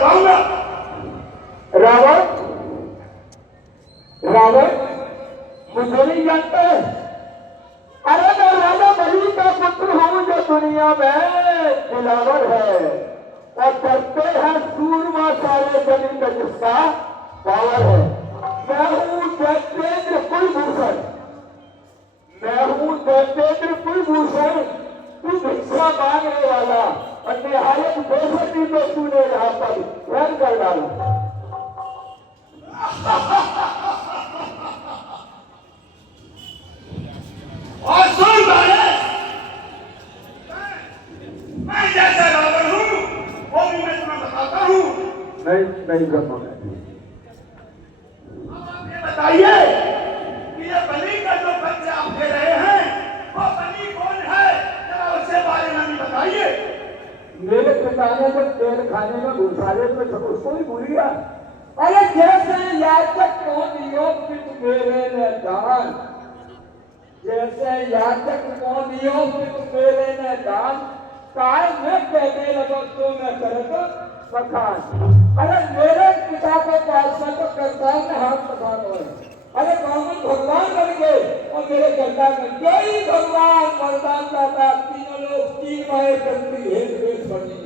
बताऊंगा। रावण, रावण मुझे नहीं जानता है। अरे मैं राजा बलि का पुत्र हूं जो दुनिया में दिलावर है और करते हैं सूरमा सारे जमीन का जिसका पावर है। मैं हूं दैतेंद्र कुलभूषण, मैं हूं दैतेंद्र कुलभूषण। तू भिक्षा मांगने वाला और निहायत बेसती तो तूने यहाँ पर रन कर डाला। और सुन महाराज, मैं जैसा रावण हूं वो भी मैं तुम्हें बताता हूं। नहीं ब्रह्मा, अब आप ये बताइए कि ये बलि का जो बच्चा आप दे रहे हैं वो बलि कौन है, जरा उसके बारे में भी बताइए। मेरे पिता ने तो तेल खाने में घुसारे तो उसको ही भूल गया। अरे जैसे याचक को दियो पित मेरे ने दान, जैसे याचक को दियो पित मेरे ने दान, काय में कहने लगो तो मैं करत बखान। अरे मेरे पिता के पास में तो करतार में हाथ पसारो है। अरे कौन भगवान बन गए और मेरे करतार में जय भगवान वरदान दाता, तीनों लोग तीन माए करती है द्वेष बनी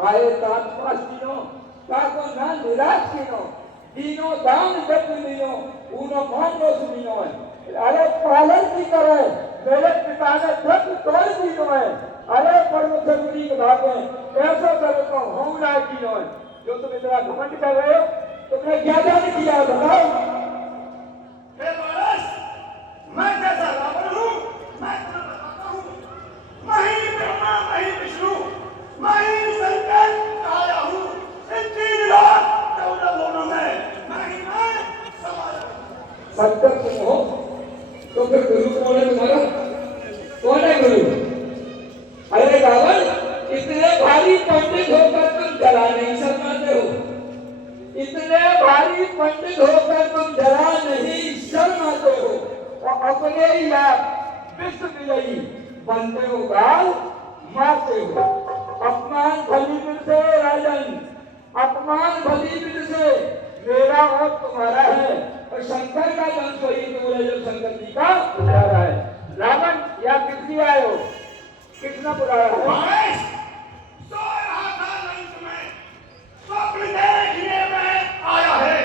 आए तात पास तीनों ताको ना निराश तीनों तीनों दान जब लियो उनो मान लो सुनियो है। अरे पालन की तरह मेरे पिता ने जब तोड़ तीनों है। अरे परम सगुनी भागो ऐसा करो तो हम ना तीनों है। जो तुम इतना घमंड कर रहे हो तुमने क्या जान किया बताओ। हे महाराज, मैं जैसा रावण हूं मैं तुम्हें बताता हूं। मैं ही ब्रह्मा, मैं ही विष्णु, मैं ही शंकर आया हूं। इन 3,14 लोगों में मैं समाया हूं। शंकर तुम हो तो फिर गुरु कौन है तुम्हारा? कौन है गुरु? अरे रावण, इतने भारी पंडित होकर तुम जरा नहीं शर्माते हो, इतने भारी पंडित होकर तुम जरा नहीं शर्माते हो और अपने ही आप विश्व विजयी बनते हो, गाल मारते हो। अपमान भली बिल से राजन, अपमान भली बिल से मेरा और तुम्हारा है और शंकर का वंश वही दूर है जो शंकर जी का पुजारा है। रावण या किस लिए आए हो? किसने बुलाया है? महाराज, सो रहा था लंक में, स्वप्न देखने में आया है।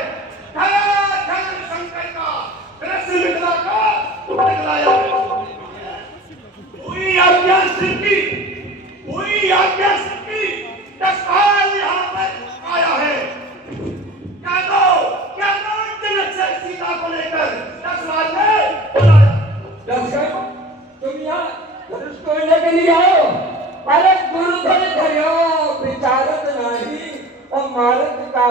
धन शंकर का दृश्य निकला का निकलाया है। हुई आज्ञा सिद्धि, हुई आज्ञा सिद्धि, 10 साल यहाँ पर आया है। क्या दो जनक से सीता को लेकर 10 साल में बुलाया। दर्शक, तुम यहाँ धनुष तोड़ने के लिए आओ? अरे गुरु धन धर्यो विचारत नहीं और मारत का